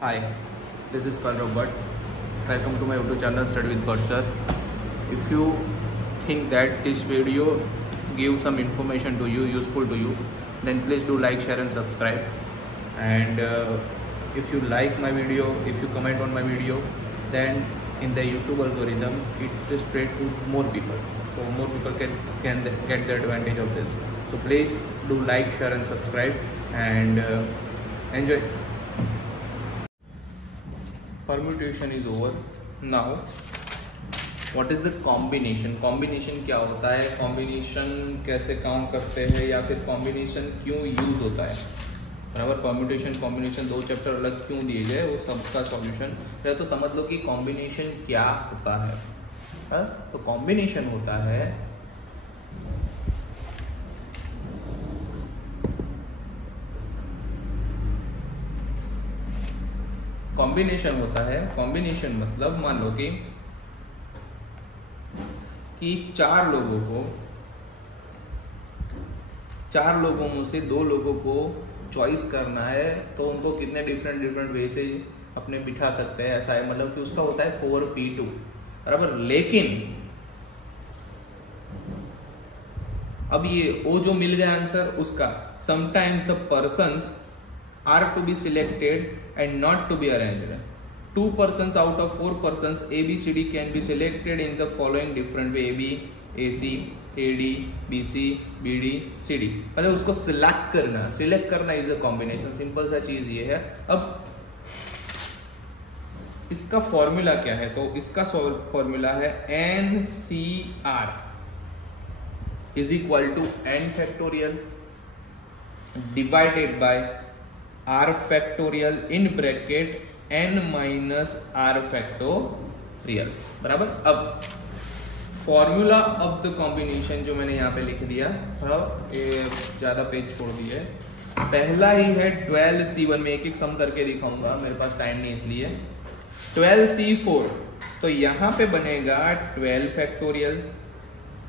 Hi, this is Carl Robert. Welcome to my YouTube channel Study with Bert Sir. If you think that this video gives some information to you, useful to you, then please do like, share and subscribe. And if you like my video, if you comment on my video, then in the YouTube algorithm it is spread to more people, so more people can get the advantage of this. So please do like, share and subscribe and enjoy. Permutation is over. Now what is the combination? Combination क्या होता है, combination कैसे काम करते हैं, या फिर combination क्यों यूज होता है, बराबर। परम्यूटेशन कॉम्बिनेशन दो चैप्टर अलग क्यों दिए गए, वो सबका सॉल्यूशन है। तो समझ लो कि कॉम्बिनेशन क्या होता है। तो कॉम्बिनेशन होता है कॉम्बिनेशन मतलब मान लो कि चार लोगों में से दो लोगों को चॉइस करना है, तो उनको कितने डिफरेंट वे से अपने बिठा सकते हैं, ऐसा है। मतलब कि उसका होता है 4p2, बराबर। लेकिन अब ये वो जो मिल गया आंसर उसका, sometimes the persons are to be selected and not to be arranged. 2 persons out of 4 persons A, B, C, D can be selected in the following different way: AB, AC, AD, BC, BD, CD। मतलब उसको select करना is a combination. Simple सा चीज ये है। अब इसका formula क्या है? तो इसका फॉर्मूला है NCR is equal to n factorial divided by r factorial in bracket n minus r factorial, बराबर। अब फॉर्मूला ऑफ द कॉम्बिनेशन जो मैंने यहाँ पे लिख दिया, ये ज्यादा पेज छोड़ दिए। पहला ही है 12C1 में एक सम करके दिखाऊंगा, मेरे पास टाइम नहीं इसलिए। 12C4 तो यहाँ पे बनेगा 12 फैक्टोरियल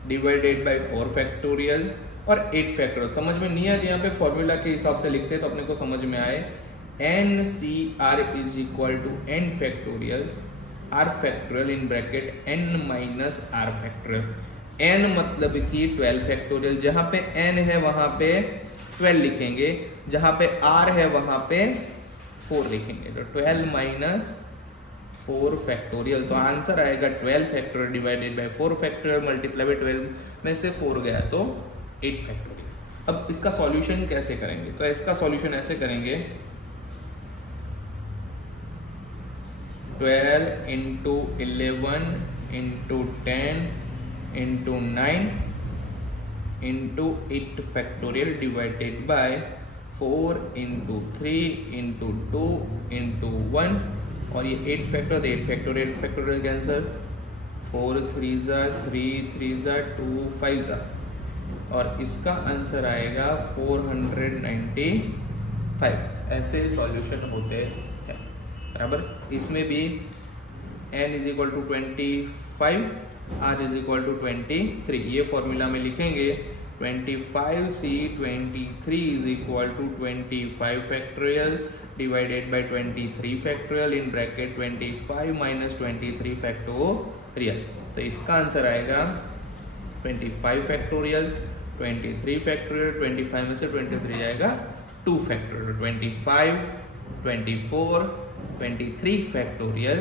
डिवाइडेड बाय 4 फैक्टोरियल और 8 फैक्टोरियल। समझ में नहीं आया, यहाँ पे फॉर्मूला के हिसाब से लिखते तो अपने को समझ में आए। NCR is equal to n factorial r factorial in bracket n minus r factorial. n मतलब कि 12 फैक्टोरियल, जहां पे n है वहां पे 12 लिखेंगे, जहां पे r है वहां पे 4 लिखेंगे। तो 12 माइनस 4 फैक्टोरियल, तो आंसर आएगा 12 factorial divided by 4 factorial multiply by 12 में से 4 गया तो 8 फैक्टोरियल। अब इसका सॉल्यूशन कैसे करेंगे? तो इसका सॉल्यूशन ऐसे करेंगे, 12 into 11 into 10 into 9 into 8 factorial divided by 4 into 3 into 2 into 1 और ये 8 फैक्टोरियल कैंसर, 4 3 जा 3 जा 2 5 जा, और इसका आंसर आएगा 495। ऐसे सॉल्यूशन होते हैं, बराबर। इसमें भी n is equal to 25, r is equal to 23। ये फॉर्मूला में लिखेंगे 25C 23 is equal to 25 factorial divided by 23 factorial in bracket 25 minus 23 factorial. तो इसका आंसर आएगा 25 फैक्टोरियल 23 फैक्टोरियल, 25 में से 23 जाएगा 2 factorial, 25 24 23 factorial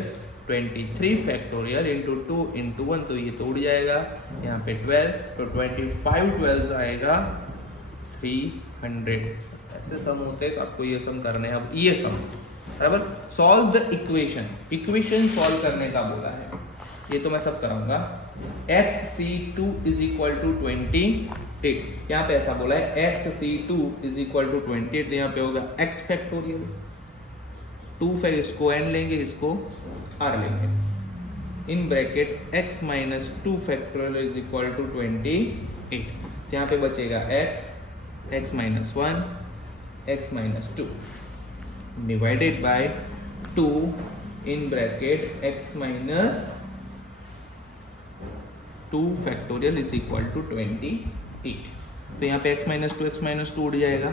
23 factorial into 2 into 1, तो ये तोड़ जाएगा यहाँ पे 12, तो 25 12 आएगा 300। ऐसे सम होते हैं, तो आपको ये सम करने हैं। अब ये सम, बराबर। सॉल्व द इक्वेशन सॉल्व करने का बोला है, ये तो मैं सब कराऊंगा। XC2 इज इक्वल टू 28, यहाँ पे ऐसा बोला है XC2 इज इक्वल टू 28, यहाँ पे होगा x फैक्टोरियल 2, फिर इसको n लेंगे, इसको r लेंगे, in bracket x minus 2 factorial is equal to 28। तो यहाँ पे बचेगा x minus 1 x minus 2 divided by 2 in bracket x minus 2 factorial is equal to 28। तो यहाँ पे x माइनस 2 उड़ जाएगा,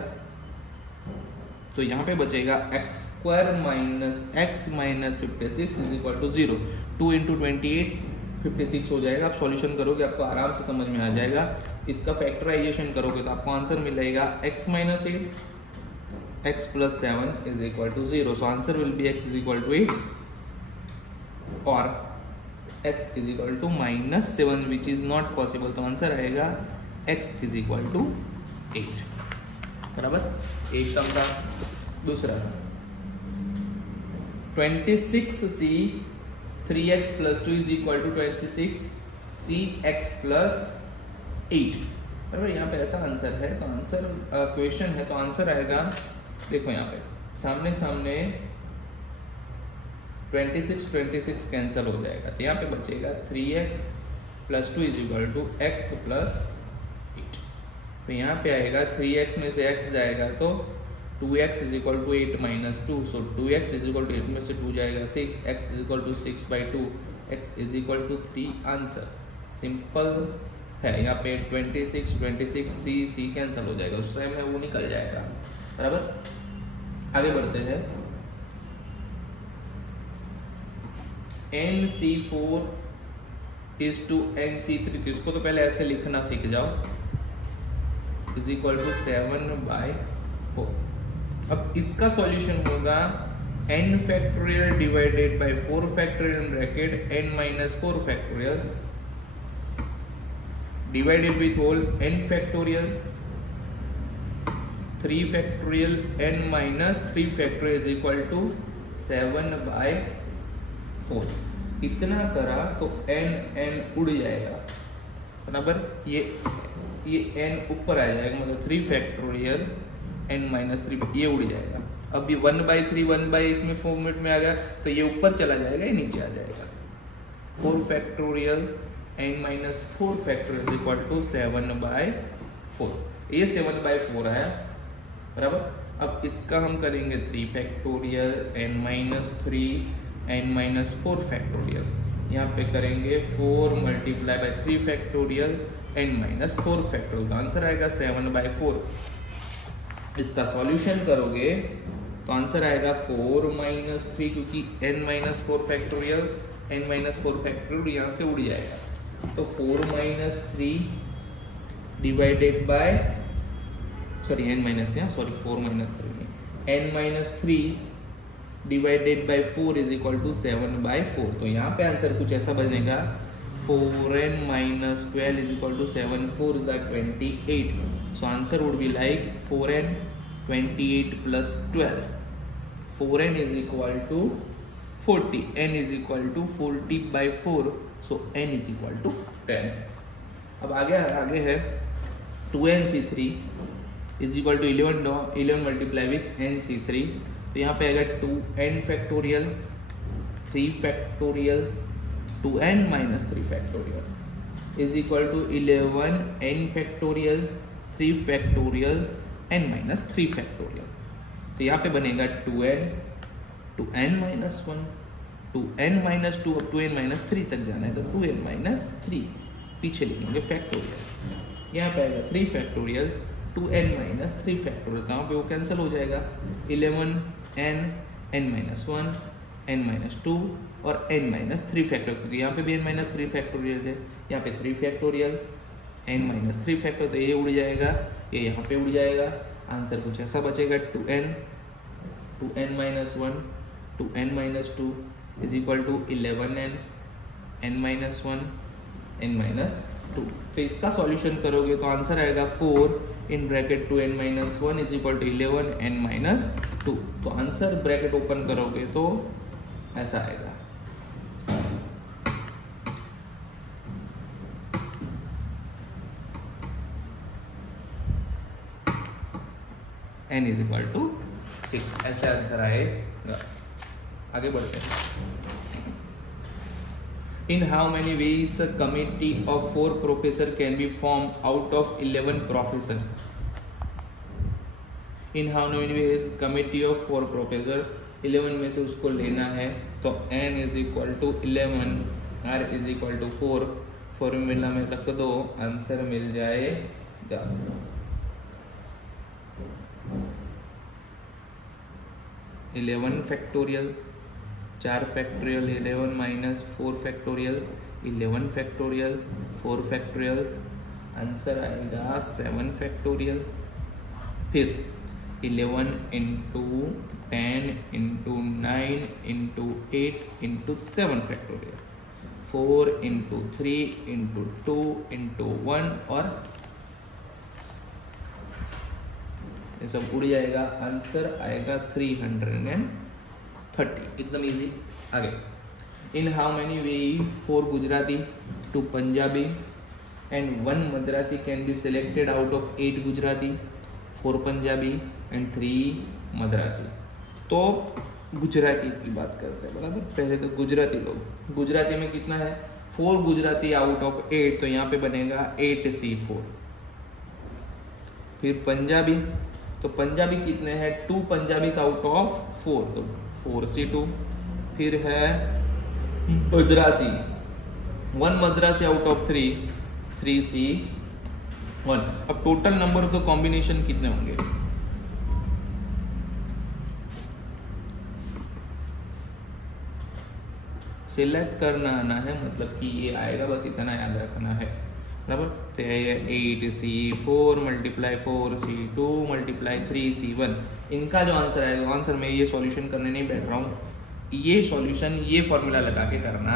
तो यहाँ पे बचेगा x square minus x minus 56 is equal to 0। 2 into 28 56 हो जाएगा। आप सॉल्यूशन करोगे आपको आराम से समझ में आ जाएगा। इसका फैक्टराइजेशन करोगे तो आपको आंसर मिलेगा x minus 8 x plus 7 is equal to 0। So answer will be x is equal to 8 और x is equal to minus 7 which is not possible. तो आंसर आएगा x इज इक्वल टू 8। बराबर। एक sum था। दूसरा sum 26c 3x plus 2 is equal to 26c x plus 8। बराबर। यहाँ पे ऐसा आंसर है तो आंसर क्वेश्चन है तो आंसर आएगा, देखो यहाँ पे सामने सामने 26 कैंसिल हो जाएगा तो यहाँ पे बचेगा 3x plus 2 is equal to x plus 8। तो यहाँ पे आएगा 3x में से x जाएगा तो 2x is equal to 8 minus 2। So 2x is equal to 8 में से 2 जाएगा 6, x is equal to 6 by 2, x is equal to 3। आंसर सिंपल है। यहाँ पे 26 c कैंसिल हो जाएगा, उस टाइम में वो निकल जाएगा। बराबर। आगे बढ़ते हैं। nc4 is to nc3। तो इसको तो पहले ऐसे लिखना सीख जाओ, इज इक्वल टू 7/4। अब इसका सॉल्यूशन होगा n factorial divided by 4 factorial bracket n minus 4 factorial divided with whole n factorial 3 factorial n minus 3 factorial is equal to 7/4। इतना करा तो n उड़ जाएगा। बराबर। ये n ऊपर आ जाएगा, मतलब 3 फैक्टोरियल n माइनस 3 ये उड़ जाएगा। अब ये 1/3 1 इसमें फॉर्मेट में आ गया तो ये ऊपर चला जाएगा, ये नीचे आ जाएगा। 4 factorial n minus 4 factorial is equal to 7/4। ये 7/4 आया। बराबर। अब इसका हम करेंगे 3 factorial n minus 3 n minus 4 factorial. यहाँ पे करेंगे 4 multiply by 3 factorial n minus 4 factorial. तो आंसर आएगा 7/4। इसका सॉल्यूशन करोगे तो आंसर आएगा 4 माइनस 3, क्योंकि n minus 4 factorial n minus 4 factorial यहाँ से उड़ जाएगा। तो 4 minus 3 divided by n minus 3 4 minus 3 नहीं n minus 3 divided by 4 is equal to 7/4। तो यहाँ पे आंसर कुछ ऐसा बनेगा 4n minus 12 is equal to 7 4s are 28. So answer would be like 4n 28 plus 12. 4n is equal to 40. n is equal to 40 by 4. So n is equal to 10. अब आगे है 2nc3 is equal to 11 multiply with nc3. तो यहाँ पे आएगा 2n factorial 3 factorial 2n minus 3 factorial is equal to 11n factorial 3 factorial n minus 3 factorial. तो यहाँ पे बनेगा 2n minus 1 2n minus 2 अब 2n minus 3 तक जाना है तो 2n minus 3 पीछे लिखेंगे फैक्टोरियल। यहाँ पे आएगा 3 फैक्टोरियल 2n minus 3 फैक्टोरियल। तो यहाँ पे वो कैंसिल हो जाएगा 11n n minus 1 n minus 2 और n minus 3 फैक्टोरियल, क्योंकि यहाँ पे भी n minus 3 फैक्टोरियल है। यहाँ पे 3 फैक्टोरियल n minus 3 फैक्टोरियल, तो ये उड़ जाएगा, ये यहाँ पे उड़ जाएगा। आंसर कुछ ऐसा बचेगा 2n minus 1 2n minus 2 is equal to 11n n minus 1 n minus 2। तो इसका सॉल्यूशन करोगे तो आंसर आएगा 4 in bracket 2n minus 1 is equal to 11n minus 2। तो आंसर ब्रैकेट ओपन करोगे तो ऐसा आएगा। n is equal to 6 ऐसा आंसर आएगा। आगे बढ़ते हैं। In how many ways a committee of 4 professors can be formed out of 11 professors? In how many ways committee of 4 professors 11 में से उसको लेना है तो n is equal to 11 r is equal to 4 formula में रख दो, आंसर मिल जाएगा। 11 factorial, 4 factorial 11 minus 4 factorial 11 factorial 4 factorial, answer आएगा 7 फैक्टोरियल। फिर 11 into 10 into 9 into 8 into 7 factorial, 4 into 3 into 2 into 1 और ये सब उड़ जाएगा, आंसर आएगा 330। एकदम इजी। आगे, इन how many veg 4 Gujarati 2 Punjabi and 1 Madrasi can be selected out of 8 Gujarati 4 Punjabi and 3 Madrasi. तो गुजराती की बात करते हैं, बराबर। पहले तो गुजराती लोग, गुजराती में कितना है 4 गुजराती आउट ऑफ 8, तो यहाँ पे बनेगा 8C4। फिर पंजाबी, तो पंजाबी कितने हैं 2 पंजाबी आउट ऑफ 4, तो 4C2। फिर है Madrasi 1 Madrasi out of 3, 3C1। अब total number of the combination कितने होंगे, सिलेक्ट करना आना है, मतलब कि ये आएगा, बस इतना याद रखना है, बराबर। 8C4 multiply 4C2 multiply 3C1, इनका जो आंसर आएगा, आंसर में ये सॉल्यूशन करने नहीं बैठ रहा हूँ, ये सॉल्यूशन ये फॉर्मूला लगा के करना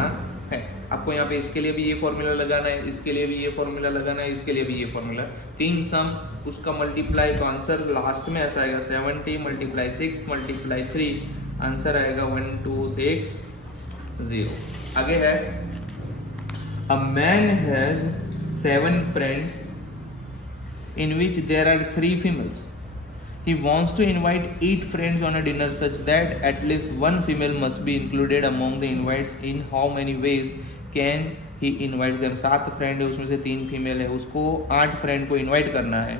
है आपको। यहाँ पे इसके लिए भी ये फॉर्मूला लगाना है, इसके लिए भी ये फॉर्मूला लगाना है, इसके लिए भी ये फॉर्मूला, 3 सम उसका मल्टीप्लाई, तो आंसर लास्ट में ऐसा आएगा 70 मल्टीप्लाई 6 मल्टीप्लाई 3, आंसर आएगा 1260। आगे है, a man has 7 friends in which there are 3 females. He wants to invite 8 friends on a dinner such that at least 1 female must be included among the invites. In how many ways can he invite them? 7 friend है, उसमें से 3 female है, उसको 8 friend को invite करना है,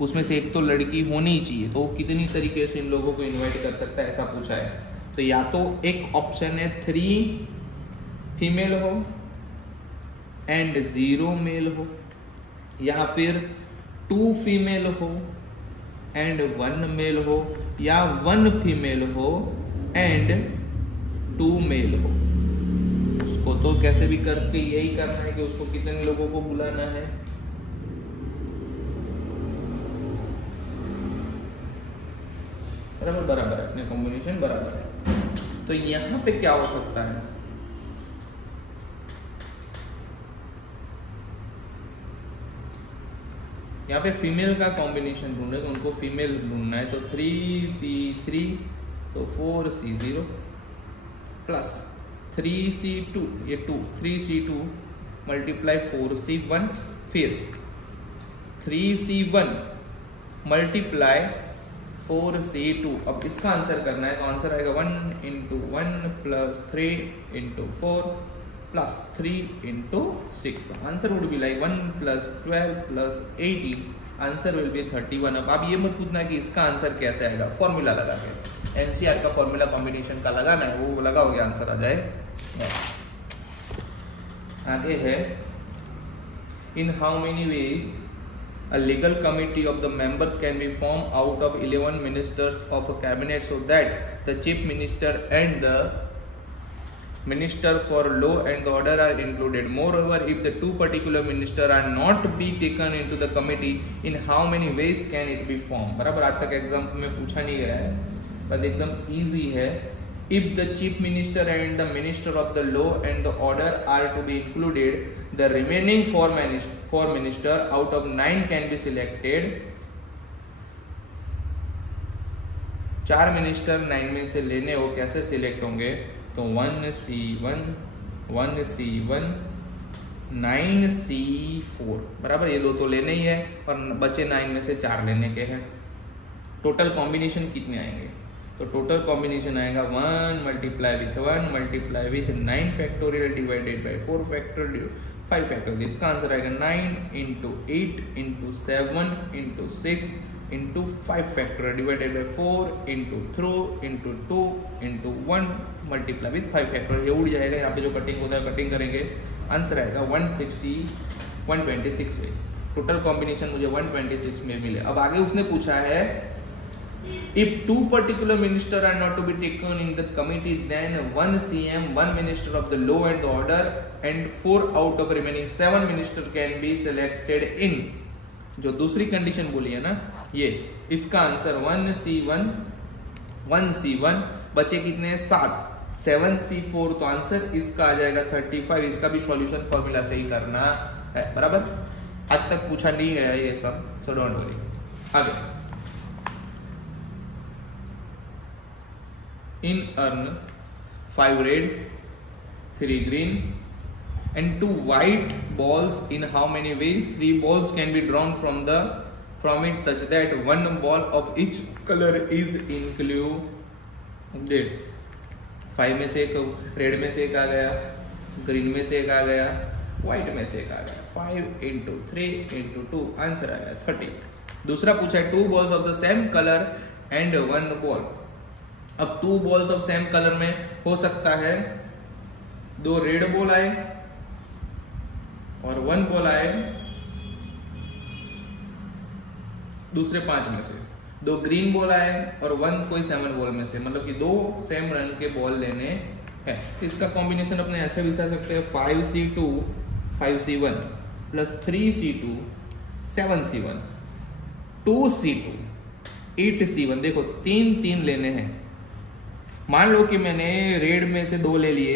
उसमें से एक तो लड़की होनी ही चाहिए, तो कितनी तरीके से इन लोगों को इनवाइट कर सकता है, ऐसा पूछा है। तो या तो एक ऑप्शन है 3 फीमेल हो एंड 0 मेल हो, या फिर 2 फीमेल हो एंड 1 मेल हो, या 1 फीमेल हो एंड 2 मेल हो। उसको तो कैसे भी करके यही करना है कि उसको कितने लोगों को बुलाना है, बराबर बराबर अपने कॉम्बिनेशन बराबर है। तो यहां पे क्या हो सकता है, यहाँ पे फीमेल का कॉम्बिनेशन ढूंढे, तो उनको फीमेल ढूंढना है, तो 3C3 तो 4C0 प्लस 3C2 ये 2 3C2 मल्टीप्लाई 4C1, फिर 3C1 मल्टीप्लाई 4C2। अब इसका आंसर करना है, तो आंसर आएगा 1 into 1 plus 3 into 4 plus 3 into 6. Answer would be like 1 plus 12 plus 18. Answer will be 31. अब आप ये मत पूछना कि इसका आंसर कैसे आएगा, फॉर्मूला लगा के, एनसीआर का फॉर्मूला कॉम्बिनेशन का लगाना है, वो लगाओगे आंसर आ जाए। आगे है, इन how many veg a legal committee of the members can be formed out of 11 ministers of a cabinet so that the chief minister and the Minister for Law and Order are included. Moreover, if the 2 particular ministers are not be taken into the committee, in how many ways can it be formed? बराबर, आज तक exam में पूछा नहीं गया है, पर एकदम इजी है। If the chief minister and the minister of the law and the order are to be included, the remaining 4 minister out of 9 can be selected. 4 minister 9 में से लेने हो, कैसे सिलेक्ट होंगे, तो 1C1 1C1 9C4, बराबर, ये 2 तो लेने ही है और बचे 9 में से 4 लेने के हैं। टोटल कॉम्बिनेशन कितने आएंगे, तो टोटल कॉम्बिनेशन आएगा 1 multiply with 1 multiply with 9 factorial divided by 4 factorial 5 factorial. इसका आंसर आएगा 9 into 8 into 7 into 6 into 5 factorial divided by 4 into 3 into 2 into 1 multiply with 5 factorial. ये उड़ जाएगा, यहाँ पे जो कटिंग होता है कटिंग करेंगे, आंसर आएगा 126 में। टोटल कॉम्बिनेशन मुझे 126 में मिले। अब आगे उसने पूछा है If two particular ministers are not to be taken in the committee, then one CM, one minister of the law and order, and 4 out of remaining 7 ministers can be selected in. जो दूसरी condition बोली है ना, ये इसका answer 1C1 बचे कितने 7, 7C4, तो आंसर इसका आ जाएगा 35। इसका भी सॉल्यूशन फॉर्मूला से ही करना है, बराबर। आज तक पूछा नहीं गया ये सब, सो डोंट वरी। आगे, in urn 5 red, 3 green and 2 white balls. In how many ways 3 balls can be drawn from it such that 1 ball of each color is included? 5 में से एक रेड में से एक आ गया, ग्रीन में से एक आ गया, व्हाइट में से एक आ गया। 5 into 3 into 2, आंसर आ गया 30। दूसरा पूछा है 2 balls of the same color and 1 ball। अब 2 balls ऑफ सेम कलर में हो सकता है 2 रेड बॉल आए और 1 बॉल आए दूसरे 5 में से, 2 ग्रीन बॉल आए और 1 कोई 7 बॉल में से, मतलब कि 2 सेम रंग के बॉल लेने हैं। इसका कॉम्बिनेशन अपने ऐसे भी कर सकते हैं 5C2 5C1 plus 3C2 7C1 2C2 8C1। देखो 3 लेने हैं। मान लो कि मैंने रेड में से 2 ले लिए,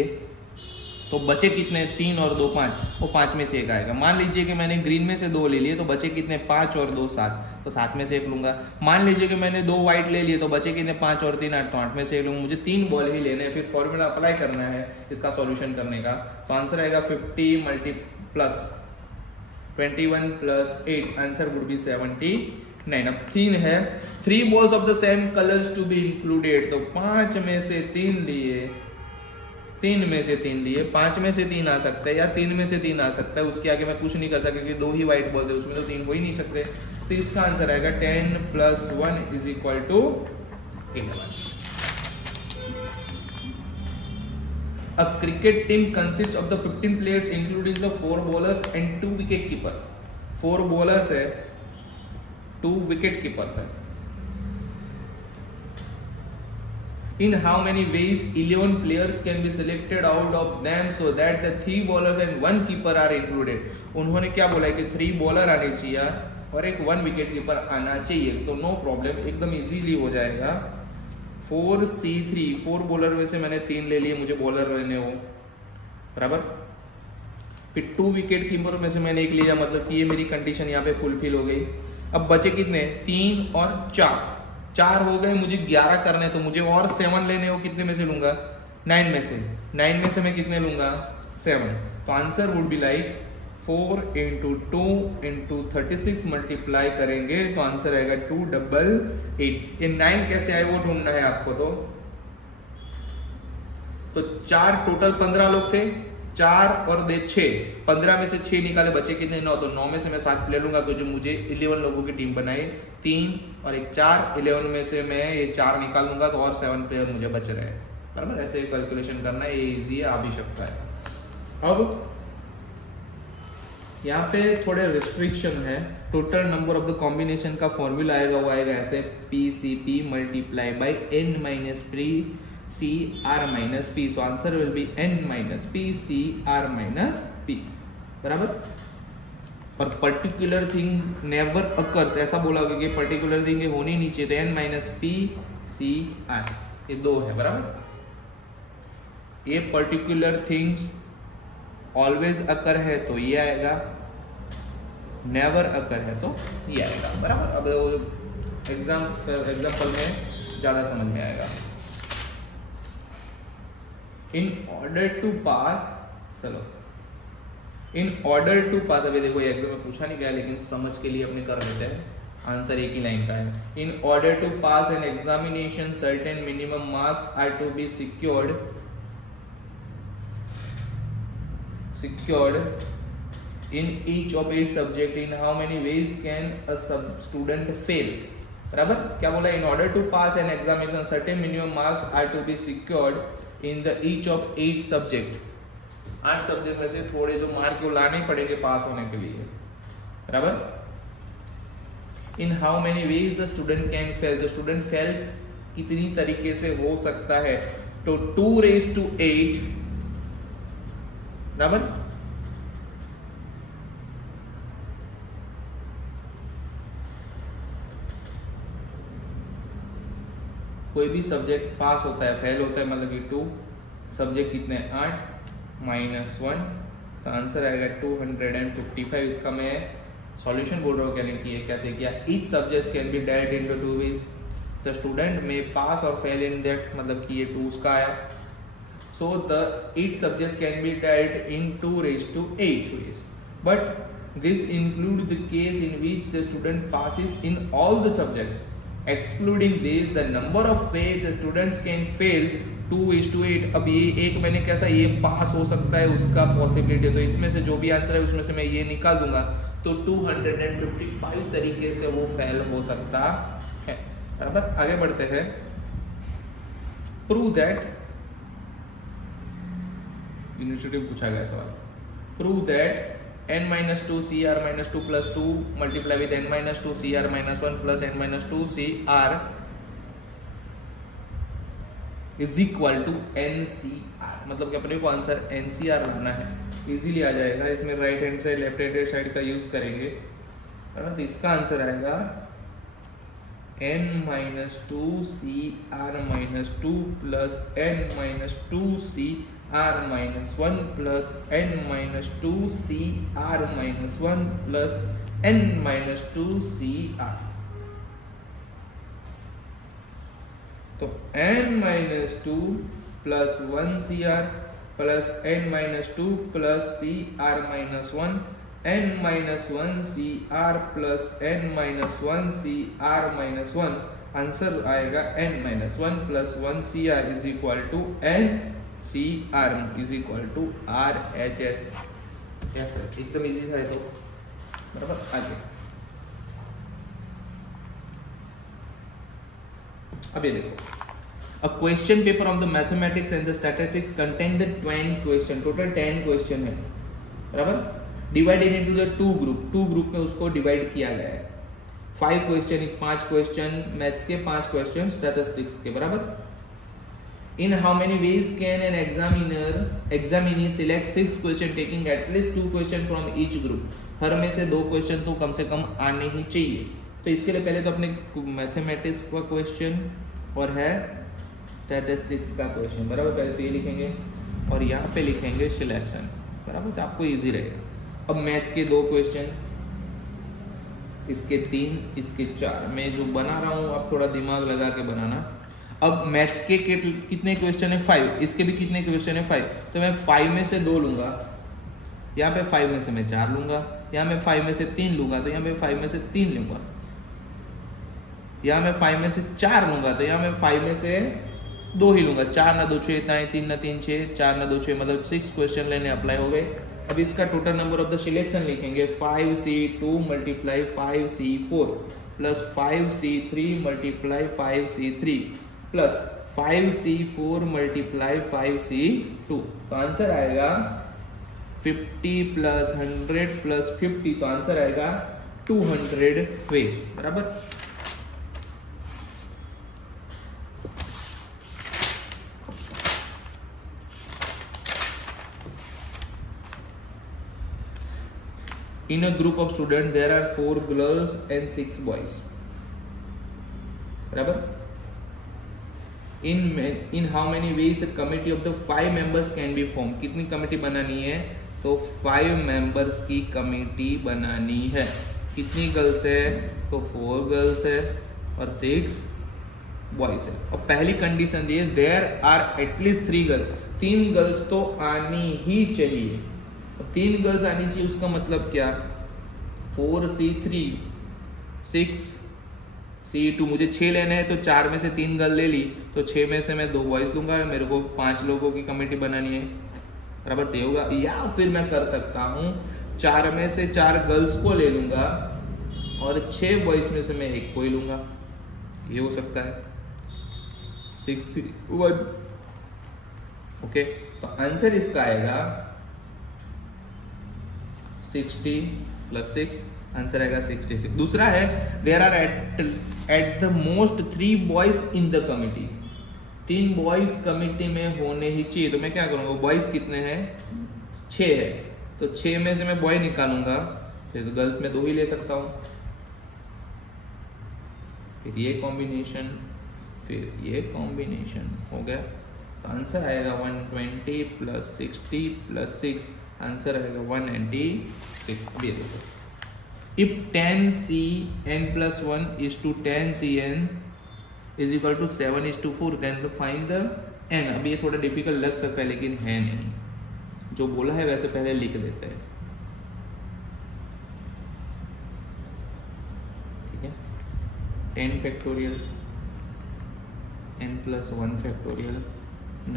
तो बचे कितने 3 और 2 5, वो 5 में से एक आएगा। मान लीजिए कि मैंने ग्रीन में से 2 ले लिए, तो बचे कितने 5 और 2 7, तो 7 में से एक लूंगा। मान लीजिए कि मैंने 2 व्हाइट ले लिए, तो बचे कितने 5 और 3 8, तो 8 में से एक लूंगा। मुझे 3 बॉल ही लेने हैं, फिर फॉर्मूला अप्लाई करना है इसका सॉल्यूशन करने का। तो आंसर आएगा 50 plus 21 plus 8, answer would be 79। अब 3 है 3 balls of the same colors to be included, तो 5 में से 3 लिए, 3 में से 3 लिए, 5 में से 3 आ सकता है या 3 में से 3 आ सकता है। उसके आगे मैं कुछ नहीं कर सकता क्योंकि 2 ही व्हाइट बॉल थे, उसमें तो 3 हो ही नहीं सकते। तो इसका आंसर आएगा 10 + 1 = 11। A cricket team consists of the 15 players including the 4 bowlers and 2 wicket keepers। 4 bowlers है, 2 wicket keepers है। In how many ways 11 players can be selected out of them so that the 3 bowlers and 1 keeper are included। उन्होंने क्या बोला है कि 3 bowler आने चाहिए और एक 1 विकेट कीपर आना चाहिए, तो नो प्रॉब्लम, एकदम इजीली हो जाएगा। 4C3, 4 बॉलर में से मैंने 3 ले लिए, मुझे बॉलर लेने हो, बराबर। फिर 2 विकेट कीपर में से मैंने 1 लिया, मतलब कि ये मेरी कंडीशन यहाँ पे फुलफिल हो गई। अब बचे कितने 3 और 4 हो गए, मुझे 11 करने, तो मुझे और 7 लेने हो, कितने में से लूंगा 9 में से। 9 में से मैं कितने लूंगा 7, तो answer would be like 4 × 2 × 36 multiply करेंगे तो आंसर आएगा 288। ये 9 कैसे आए वो ढूंढना है आपको। तो 4 टोटल 15 लोग थे, 4 और 6, 15 में से 6 निकाले, बचे कितने 9, तो 9 में से मैं 7 ले लूंगा क्योंकि मुझे 11 लोगों की टीम बनाई। 3 और 1 4, 11 में से मैं ये 4 निकाल लूंगा तो और 7 प्लेयर मुझे बच रहे हैं, बराबर। ऐसे कैलकुलेशन करना है, ये इजी है, आ भी सकता है। अब यहाँ पे थोड़े रिस्ट्रिक्शन है। Total number of the combination का फॉर्मूला आएगा, वो आएगा ऐसे PCP × n - p CR - p, so answer will be n - p CR - p, बराबर। और पर्टिकुलर थिंग नेवर अकर्स, ऐसा बोला गया कि पर्टिकुलर थिंग होनी नहीं चाहिए, तो n - p CR, ये 2 है, बराबर। ये पर्टिकुलर थिंग्स ऑलवेज अकर है तो ये आएगा, नेवर अकर है तो ये आएगा, बराबर। अब एग्जाम्पल में ज्यादा समझ में आएगा। इन ऑर्डर टू पास, चलो इन ऑर्डर टू पास, अभी देखो एग्जाम में पूछा नहीं गया लेकिन समझ के लिए अपने कर लेते हैं, आंसर एक ही लाइन का है। In order to pass an examination certain minimum marks are to be secured in each of 8 subject, in how many ways can a student fail, बराबर। क्या बोला, in order to pass an examination certain minimum marks are to be secured in the each of 8 subject। 8 subject में से थोड़े जो mark को लाने पड़ेंगे पास होने के लिए, बराबर। In how many veg the student can fail, the student fail कितनी तरीके से हो सकता है, तो 2⁸ बराबर कोई भी सब्जेक्ट पास होता है फेल होता है मतलब कि 2, सब्जेक्ट कितने 8 -1, तो आंसर आएगा 255। इसका मैं सॉल्यूशन बोल रहा हूँ क्या किया कैसे किया। Each subject can be divided into 2 ways, the student में पास और फेल इन दैट, मतलब कि ये 2 उसका आया। So the each subject can be divided in 2⁸ ways, but this include the case in which the student passes in all the subjects, excluding this the number of ways the students can fail 2:8। अब ये एक मैंने कैसा ये पास हो सकता है उसका पॉसिबिलिटी, तो इसमें से जो भी आंसर है उसमें से मैं ये निकाल दूंगा, तो 255 तरीके से वो फेल हो सकता है। बराबर आगे बढ़ते हैं। प्रूव दैट, यूनिवर्सिटी पूछा गया सवाल, prove that n-2 CR-2 plus 2 multiply with n-2 CR-1 plus n-2 CR is equal to NCR। मतलब कि अपने को आंसर NCR लाना है, इजीली आ जाएगा। इसमें right hand side left hand side का यूज करेंगे, तो इसका आंसर आएगा n-2 CR-2 plus n-2 CR-1 plus n-2 CR-1 plus n-2 CR। तो n-2 plus 1 CR plus n-2 plus CR-1 n-1 CR plus n-1 CR-1, answer आएगा n-1 plus 1 CR is equal to NCR is equal to RHS। Yes sir, एकदम easy था तो। बराबर आगे अब ये देखो, a question paper on the mathematics and the statistics contain the 20 question, total 10 question है। बराबर डिवाइडेड इनटू द 2 ग्रुप में उसको डिवाइड किया गया है। 5 क्वेश्चन, 5 क्वेश्चन मैथ्स के, 5 क्वेश्चन स्टैटिस्टिक्स के। बराबर in how many ways can an examinee select 6 question taking at least 2 question from each group, हर में से 2 क्वेश्चन तो कम से कम आने ही चाहिए। तो इसके लिए पहले तो अपने मैथमेटिक्स का क्वेश्चन और है स्टैटिस्टिक्स का क्वेश्चन। बराबर पहले तो ये लिखेंगे और यहाँ पे लिखेंगे सिलेक्शन। बराबर तो आपको इजी रहेगा। अब मैथ के 2 क्वेश्चन, इसके 3, इसके 4, मैं जो बना रहा हूँ आप थोड़ा दिमाग लगा के बनाना। अब मैथ्स के कितने क्वेश्चन है 5, इसके भी कितने क्वेश्चन है 5, तो मैं 5 में से 2 लूंगा, यहाँ पे 5 में से मैं 4 लूंगा, यहाँ में 5 में से 3 लूंगा, तो यहाँ पे 5 में से 3 लूंगा, यहाँ मैं 5 में से 4 लूंगा, तो यहाँ मैं 5 में से 2 ही लूंगा। 4 ना 2 6, 3 ना 3 6, 4 ना 2 6, मतलब 6 क्वेश्चन लेने अप्लाई हो गए। अब इसका total number of the selection लिखेंगे 5C2 multiply 5C4 plus 5C3 multiply 5C3 plus 5C4 multiply 5C2, तो आंसर आएगा 50 प्लस 100 प्लस 50, तो आंसर आएगा 200 वेज। बराबर in a group of students there are 4 girls and 6 boys। बराबर in how many ways a committee of the 5 members can be formed, कितनी committee बनानी है, तो 5 मेंबर्स की कमेटी बनानी है। कितनी गर्ल्स है, तो 4 गर्ल्स है और 6 बॉयज है। और पहली कंडीशन दी है there are at least 3 girls, 3 girls तो आनी ही चाहिए। 3 गर्ल्स आनी चाहिए, उसका मतलब क्या, 4C3 6C2, मुझे 6 लेने हैं तो 4 में से 3 गर्ल ले ली, तो 6 में से मैं 2 बॉयज लूंगा, मेरे को 5 लोगों की कमेटी बनानी है। बराबर तो होगा। या फिर मैं कर सकता हूं 4 में से 4 गर्ल्स को ले लूंगा और 6 बॉयज में से मैं 1 को ही लूंगा, ये हो सकता है 6 ओके। तो आंसर इसका आएगा 60 प्लस 6 आंसर आएगा 66। दूसरा है there are at the most 3 boys in the committee, 3 boys committee में होने ही चाहिए। तो मैं क्या करूंगा, बॉयज कितने हैं 6 है, तो 6 में से मैं बॉय निकालूंगा, फिर तो गर्ल्स में 2 ही ले सकता हूं। फिर ये कॉम्बिनेशन, फिर ये कॉम्बिनेशन हो गया, तो आंसर आएगा 120 प्लस 60 प्लस 6, आंसर आएगा 196। ये देखो, if 10cn plus 1 is to 10cn is equal to 7 is to 4, then to find the n। अब ये थोड़ा डिफिकल्ट लग सकता है लेकिन है नहीं, जो बोला है वैसे पहले लिख देते हैं, ठीक है। 10 factorial n plus 1 factorial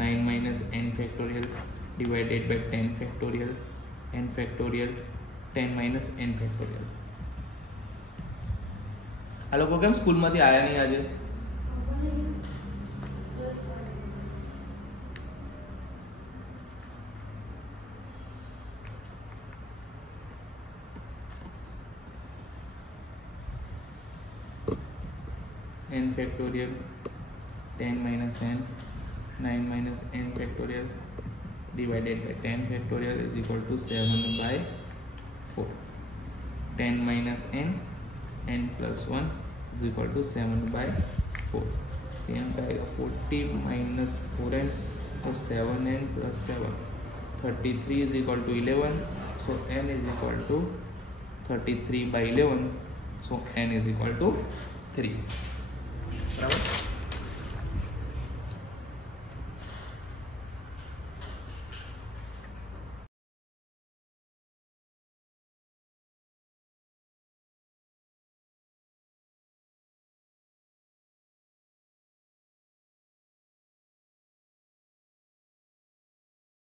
9 minus n factorial divided bye 10 factorial n factorial 10 minus n factorial. આ લોકો કેમ સ્કૂલ માંથી આયા નહીં આજે? n factorial 10 minus n 9 minus n factorial divided by 10 factorial is equal to 7 by 4। 10 minus n n plus 1 is equal to 7 by 4। यहाँ पे आएगा 40 minus 4n, तो 7n plus 7, 33 is equal to 11, so n is equal to 33 by 11, so n is equal to 3। बराबर।